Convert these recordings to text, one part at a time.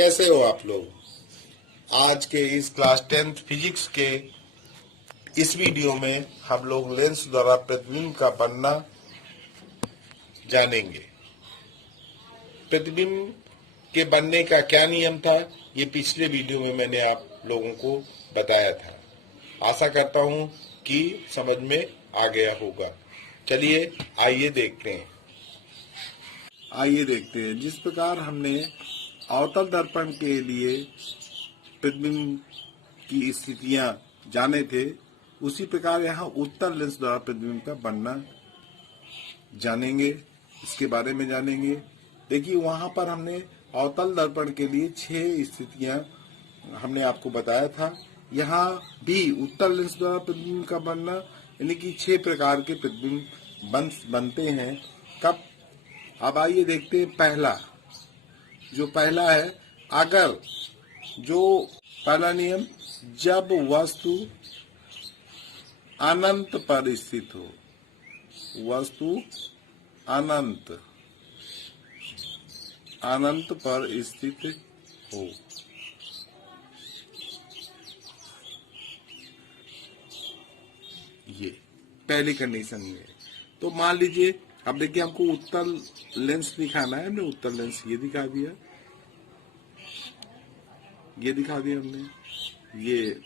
कैसे हो आप लोग। आज के इस क्लास 10th फिजिक्स के इस वीडियो में हम लोग लेंस द्वारा प्रतिबिंब का बनना जानेंगे। प्रतिबिंब के बनने का क्या नियम था, ये पिछले वीडियो में मैंने आप लोगों को बताया था। आशा करता हूं कि समझ में आ गया होगा। चलिए आइए देखते हैं। जिस प्रकार हमने अवतल दर्पण के लिए प्रतिबिंब की स्थितियां जाने थे, उसी प्रकार यहाँ उत्तल लेंस द्वारा प्रतिबिंब का बनना जानेंगे, इसके बारे में जानेंगे। देखिए वहां पर हमने अवतल दर्पण के लिए 6 स्थितियां हमने आपको बताया था। यहाँ भी उत्तल लेंस द्वारा प्रतिबिंब का बनना यानी कि 6 प्रकार के प्रतिबिंब बनते हैं। कब? अब आइए देखते हैं। पहला है, अगर जो पहला नियम, जब वस्तु अनंत पर स्थित हो, वस्तु अनंत पर स्थित हो। ये पहली कंडीशन है। तो मान लीजिए, अब देखिए हमको उत्तल लेंस दिखाना है। हमने उत्तल लेंस ये दिखा दिया, हमने ये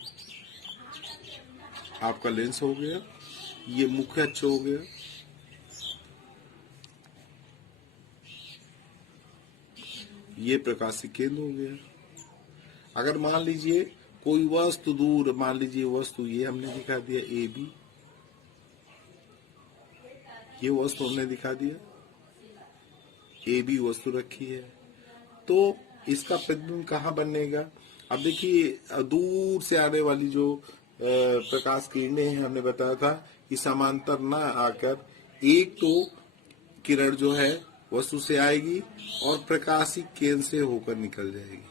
आपका लेंस हो गया, ये मुख्य अक्ष हो गया, ये प्रकाशिक केंद्र हो गया। अगर मान लीजिए कोई वस्तु दूर, मान लीजिए वस्तु ये हमने दिखा दिया ए बी, ये वस्तु हमने दिखा दिया, ए बी वस्तु रखी है, तो इसका प्रतिबिंब कहाँ बनेगा? अब देखिए दूर से आने वाली जो प्रकाश किरणें हैं, हमने बताया था कि समांतर ना आकर एक तो किरण जो है वस्तु से आएगी और प्रकाशिक केंद्र से होकर निकल जाएगी।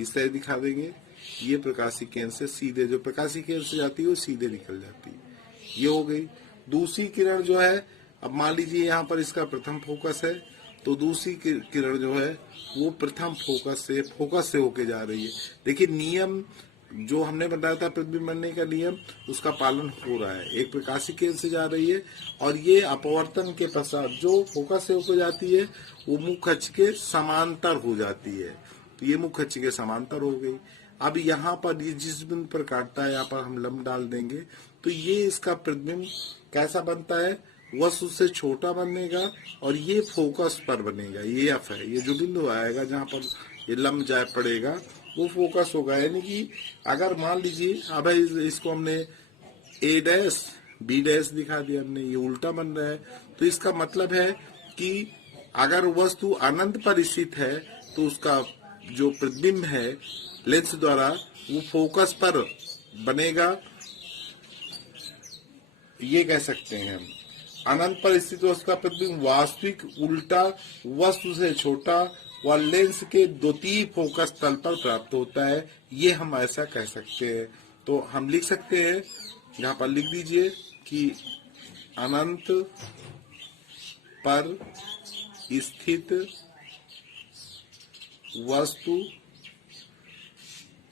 इस तरह दिखा देंगे। ये प्रकाशिक केंद्र से सीधे, जो प्रकाशिक केंद्र से जाती है वो सीधे निकल जाती है। ये हो गई। दूसरी किरण जो है, अब मान लीजिए यहाँ पर इसका प्रथम फोकस है, तो दूसरी किरण जो है वो प्रथम फोकस से होके जा रही है। देखिए नियम जो हमने बताया था प्रतिबिंब बनने का नियम, उसका पालन हो रहा है। एक प्रकाशिक केंद्र से जा रही है और ये अपवर्तन के पश्चात जो फोकस से होकर जाती है वो मुख्य अक्ष के समांतर हो जाती है। तो ये मुख्य अक्ष के समांतर हो गई। अब यहाँ पर ये जिस बिंदु पर काटता है, यहाँ पर हम लंब डाल देंगे, तो ये इसका प्रतिबिंब कैसा बनता है? वस्तु से छोटा बनेगा और ये फोकस पर बनेगा। ये एफ है, ये जो बिंदु आएगा जहाँ पर ये लंब जाए पड़ेगा वो फोकस होगा। यानी कि अगर मान लीजिए अब इसको हमने ए डैश बी डैश दिखा दिया, हमने ये उल्टा बन रहा है, तो इसका मतलब है कि अगर वस्तु अनंत पर स्थित है तो उसका जो प्रतिबिंब है लेंस द्वारा वो फोकस पर बनेगा। ये कह सकते हैं हम। अनंत पर स्थित वस्तु का प्रतिबिंब वास्तविक उल्टा वस्तु से छोटा व लेंस के द्वितीय फोकस तल पर प्राप्त होता है। ये हम ऐसा कह सकते हैं। तो हम लिख सकते हैं, यहाँ पर लिख दीजिए कि अनंत पर स्थित वस्तु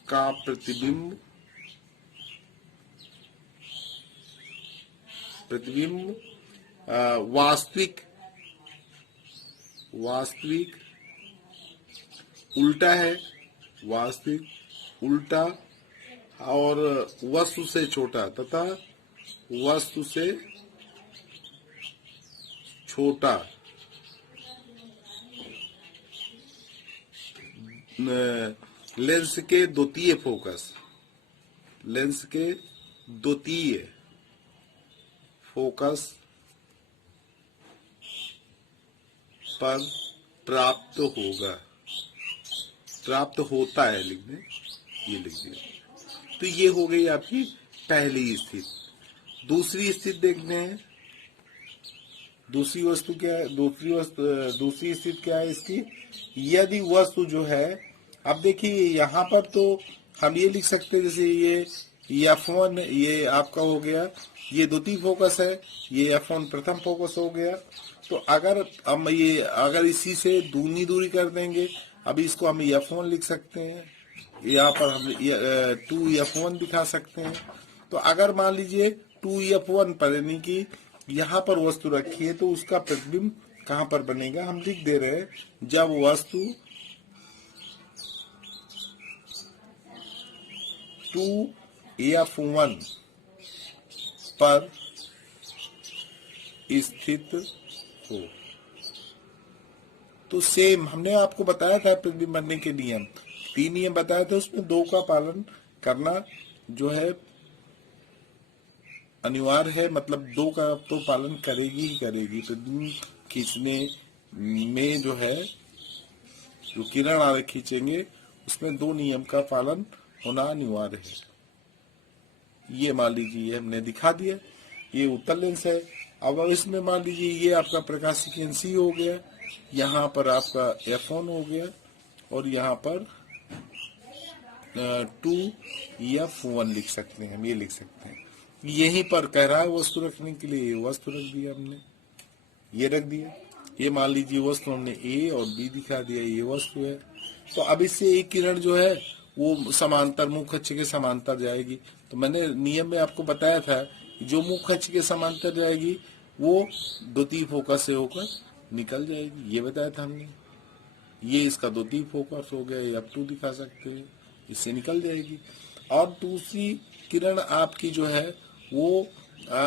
का प्रतिबिंब वास्तविक उल्टा है, वास्तविक उल्टा और वस्तु से छोटा तथा वस्तु से छोटा लेंस के द्वितीय फोकस पर प्राप्त होता है, लिखने ये लिख दिया। तो ये हो गई आपकी पहली स्थिति। दूसरी स्थिति देखते हैं। दूसरी स्थिति क्या है इसकी? यदि वस्तु जो है, अब देखिए यहाँ पर तो हम ये लिख सकते हैं, जैसे ये F1 ये आपका हो गया, ये द्वितीय फोकस है, ये F1 प्रथम फोकस हो गया। तो अगर हम अगर इसी से दूनी दूरी कर देंगे, अभी इसको हम F1 लिख सकते हैं, यहाँ पर हम 2F1 दिखा सकते हैं। तो अगर मान लीजिए 2F1 पर यानी कि यहाँ पर वस्तु रखी है तो उसका प्रतिबिंब कहाँ पर बनेगा, हम लिख दे रहे हैं, जब वस्तु 2F1 पर स्थित हो। तो सेम हमने आपको बताया था प्रतिबिंब बनने के नियम, 3 नियम बताए थे, उसमें 2 का पालन करना जो है अनिवार्य है, मतलब 2 का तो पालन करेगी ही करेगी। प्रतिबिंब खींचने में जो है, जो किरण आगे खींचेंगे उसमें 2 नियम का पालन होना अनिवार्य है। ये मान लीजिए हमने दिखा दिया, ये उत्तल लेंस है। अब इसमें मान लीजिए ये आपका प्रकाशिक लेंस C हो गया, यहाँ पर आपका F1 हो गया और यहाँ पर 2F1 लिख सकते हैं, हम ये लिख सकते हैं। यहीं पर कह रहा है वस्तु रखने के लिए, वस्तु रख दिया हमने, ये रख दिया। ये मान लीजिए वस्तु हमने A और B दिखा दिया, ये वस्तु है। तो अब इससे एक किरण जो है वो समांतर, मुख्य अक्ष के समांतर जाएगी। तो मैंने नियम में आपको बताया था जो मुख्य अक्ष के समांतर जाएगी वो द्वितीय फोकस से होकर निकल जाएगी, ये बताया था हमने। ये इसका द्वितीय फोकस हो गया, F2 दिखा सकते हैं, इससे निकल जाएगी। और दूसरी किरण आपकी जो है वो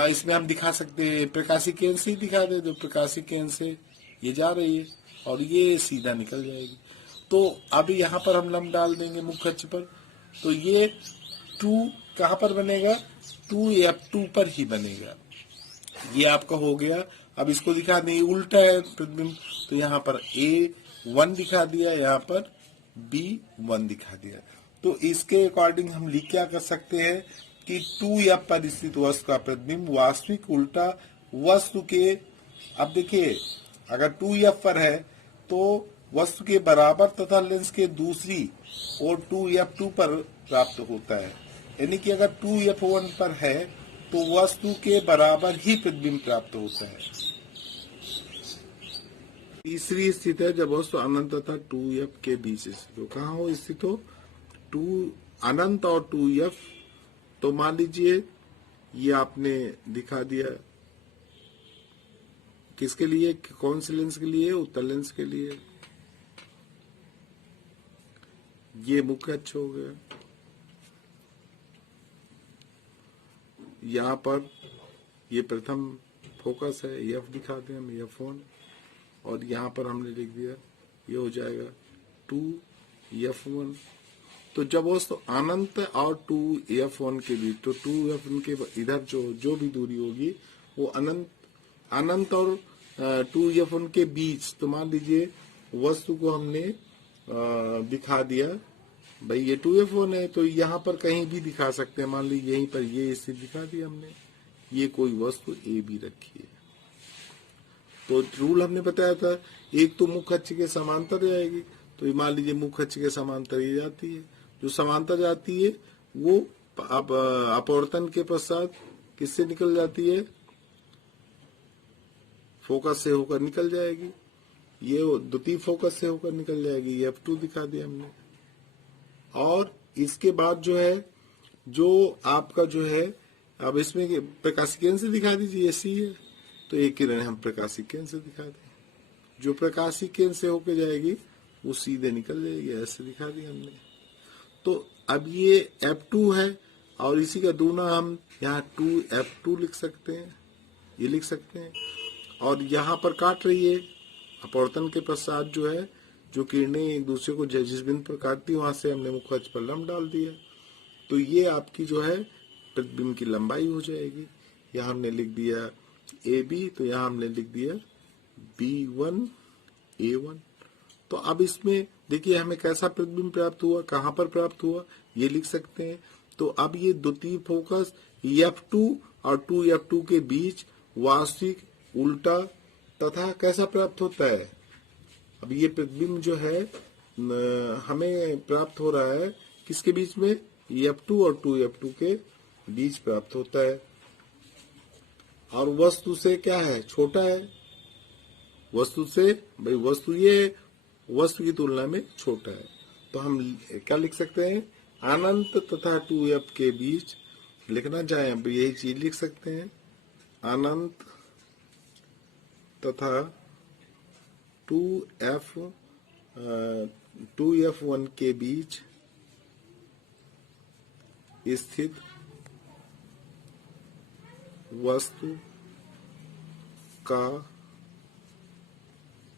इसमें हम दिखा सकते हैं, प्रकाशिक केंद्र से ही दिखा दे, तो प्रकाशिक केंद्र से ये जा रही है और ये सीधा निकल जाएगी। तो अब यहाँ पर हम लंब डाल देंगे मुख्य अक्ष पर, तो ये 2 कहाँ पर बनेगा, 2F2 पर ही बनेगा। ये आपका हो गया। अब इसको दिखा दें, उल्टा है प्रतिबिंब, तो यहाँ पर A1 दिखा दिया, यहाँ पर B1 दिखा दिया। तो इसके अकॉर्डिंग हम लिख क्या कर सकते हैं कि 2F पर स्थित वस्तु का प्रतिबिंब वास्तविक उल्टा वस्तु के, अब देखिए अगर 2F पर है तो वस्तु के बराबर तथा लेंस के दूसरी और 2F2 पर प्राप्त होता है। यानी कि अगर 2F1 पर है तो वस्तु के बराबर ही प्रतिबिंब प्राप्त होता है। तीसरी स्थिति है जब वस्तु अनंत तथा 2F के बीच स्थित हो। कहाँ हो स्थित हो, 2 अनंत और 2F। तो मान लीजिए ये आपने दिखा दिया, किसके लिए, कौन से लेंस के लिए, उत्तल लेंस के लिए। ये मुख्य अक्ष हो गया, यहाँ पर ये प्रथम फोकस है, F दिखा दें हम, F1, और यहाँ पर हमने लिख दिया, ये हो जाएगा 2F1। तो जब वस्तु अनंत और 2F1 के बीच, तो 2F1 के इधर जो भी दूरी होगी वो अनंत और 2F1 के बीच। तो मान लीजिए वस्तु को हमने दिखा दिया, भाई ये 2F1 है, तो यहाँ पर कहीं भी दिखा सकते हैं। मान लीजिए यहीं पर ये स्थिति दिखा दी हमने, ये कोई वस्तु AB रखी है। तो रूल हमने बताया था, एक तो मुख्य अक्ष के समांतर जाएगी, तो मान लीजिए मुख्य अक्ष के समांतर ये जाती है, जो समांतर जाती है वो अपवर्तन के पश्चात किससे निकल जाती है, फोकस से होकर निकल जाएगी। ये द्वितीय फोकस से होकर निकल जाएगी, ये F2 दिखा दिया हमने। और इसके बाद जो है, जो आपका जो है, अब इसमें प्रकाशिक केंद्र से दिखा दीजिए, ये C है, तो एक किरण हम प्रकाशिक केंद्र से दिखा दें। जो प्रकाशिक केंद्र से होकर जाएगी वो सीधे निकल जाएगी, ऐसे दिखा दिया हमने। तो अब ये F2 है और इसी का दूना हम यहाँ 2F2 लिख सकते हैं, ये लिख सकते हैं। और यहाँ पर काट रही है, अपवर्तन के पश्चात जो है, जो किरणें एक दूसरे को जिस बिंदु पर काटती है वहां से हमने मुख्य अक्ष पर लंब डाल दिया। तो ये आपकी जो है प्रतिबिंब की लंबाई हो जाएगी। यहाँ हमने लिख दिया AB, तो यहाँ हमने लिख दिया B1 A1। तो अब इसमें देखिए हमें कैसा प्रतिबिंब प्राप्त हुआ, कहाँ पर प्राप्त हुआ, ये लिख सकते हैं। तो अब ये द्वितीय फोकस F2 और 2F2 के बीच वास्तविक उल्टा तथा कैसा प्राप्त होता है। अब ये प्रतिबिंब जो है हमें प्राप्त हो रहा है किसके बीच में, F2 और 2F2 के बीच प्राप्त होता है। और वस्तु से क्या है, छोटा है, वस्तु से, भाई वस्तु ये वस्तु की तुलना में छोटा है। तो हम क्या लिख सकते हैं, अनंत तथा 2f के बीच लिखना चाहें अब यही चीज लिख सकते हैं, अनंत तथा 2f1 के बीच स्थित वस्तु का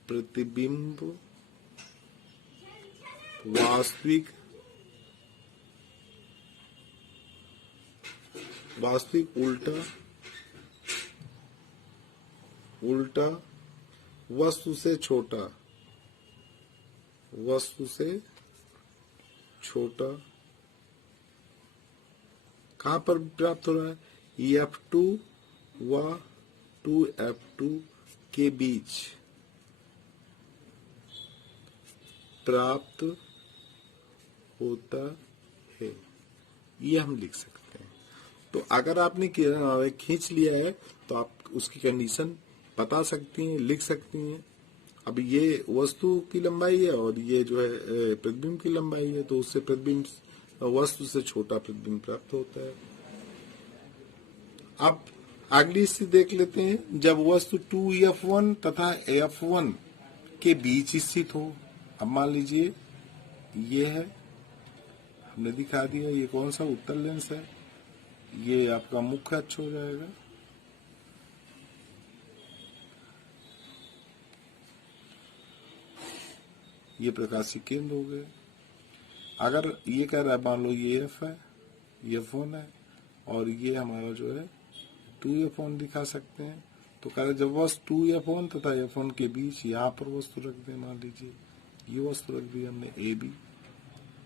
प्रतिबिंब वास्तविक उल्टा वस्तु से छोटा कहां पर प्राप्त हो रहा है, F2 व 2F2 के बीच प्राप्त होता है, ये हम लिख सकते हैं। तो अगर आपने किरण आरेख खींच लिया है तो आप उसकी कंडीशन बता सकती हैं, लिख सकती हैं। अब ये वस्तु की लंबाई है और ये जो है प्रतिबिंब की लंबाई है, तो उससे प्रतिबिंब वस्तु से छोटा प्रतिबिंब प्राप्त होता है। अब अगली स्थिति देख लेते हैं, जब वस्तु 2f1 तथा f1 के बीच स्थित हो। अब मान लीजिए ये है, हमने दिखा दिया, ये कौन सा उत्तल लेंस है, ये आपका मुख्य अक्ष हो जाएगा। ये प्रकाशिक केंद्र हो गए। अगर ये कह रहा है, मान लो ये f है, ये f1 है और ये हमारा जो है 2f1 दिखा सकते हैं। तो कह रहे जब वस्तु 2f1 तथा f1 के बीच यहाँ पर वस्तु रख दें, मान लीजिए ये वस्तु रख दी हमने AB,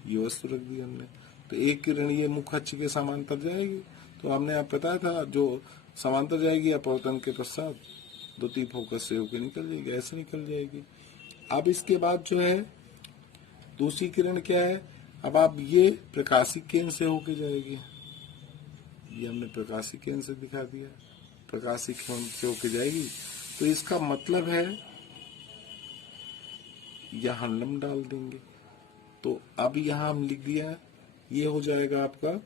ये वस्तु रख दी हमने, तो एक किरण ये मुख्य अक्ष के समांतर जाएगी। तो हमने आप बताया था जो समांतर जाएगी अपवर्तन के पश्चात द्वितीय फोकस से होकर निकल जाएगी, ऐसे निकल जाएगी। अब इसके बाद जो है दूसरी किरण क्या है, अब आप ये प्रकाशिक केंद्र से होके जाएगी, ये हमने प्रकाशिक केंद्र से दिखा दिया, प्रकाशिक केंद्र से होके जाएगी। तो इसका मतलब है यहां लंब डाल देंगे। तो अब यहां हम लिख दिया, ये हो जाएगा आपका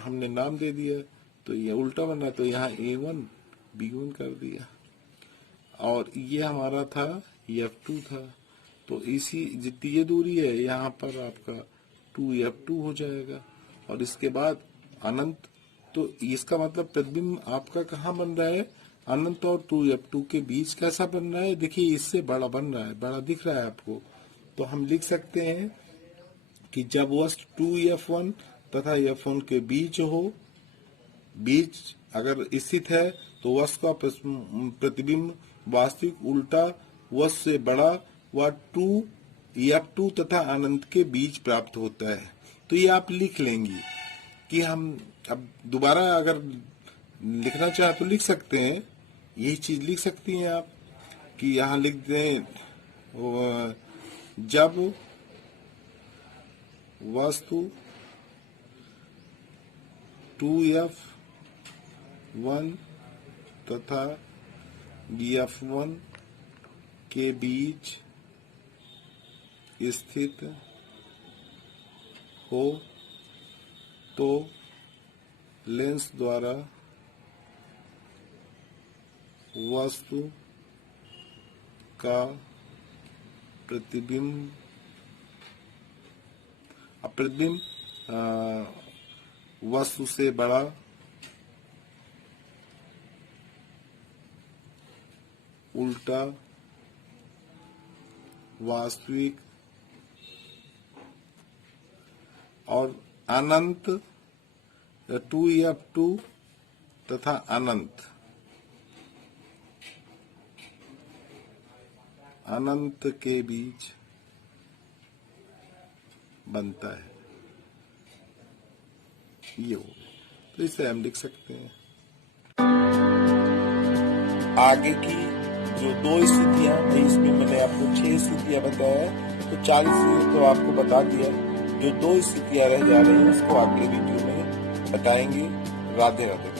हमने नाम दे दिया, तो ये उल्टा बना, तो यहाँ A1 B1 कर दिया और ये हमारा था F2 था। तो इसी जितनी ये दूरी है यहाँ पर आपका 2F2 हो जाएगा और इसके बाद अनंत। तो इसका मतलब प्रतिबिंब आपका कहाँ बन रहा है, अनंत और 2F2 के बीच कैसा बन रहा है, देखिए इससे बड़ा बन रहा है, बड़ा दिख रहा है आपको। तो हम लिख सकते हैं कि जब वस्तु 2F1 तथा F1 के बीच हो, बीच अगर स्थित है तो वस्तु का प्रतिबिंब वास्तविक उल्टा वस्तु से बड़ा व 2F2 तथा अनंत के बीच प्राप्त होता है। तो ये आप लिख लेंगी कि हम अब दोबारा अगर लिखना चाहे तो लिख सकते हैं, यही चीज लिख सकती हैं आप कि यहाँ लिख दें जब वस्तु 2F1 तथा F1 के बीच स्थित हो तो लेंस द्वारा वस्तु का प्रतिबिंब वस्तु से बड़ा उल्टा वास्तविक और अनंत 2F2 तथा अनंत के बीच बनता है, ये हो। तो इसे हम लिख सकते हैं। आगे की जो 2 स्थितियां हैं, इसमें मैंने आपको 6 स्थितियां बताया, तो 4 स्थितियां तो आपको बता दिया। जो 2 स्थितियां रह जा रही हैं उसको अगले वीडियो में बताएंगे। राधे राधे।